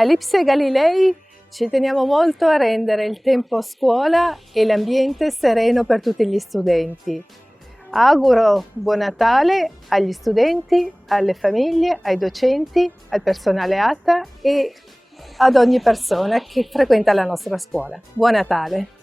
All'Ipse Galilei ci teniamo molto a rendere il tempo a scuola e l'ambiente sereno per tutti gli studenti. Auguro buon Natale agli studenti, alle famiglie, ai docenti, al personale ATA e ad ogni persona che frequenta la nostra scuola. Buon Natale!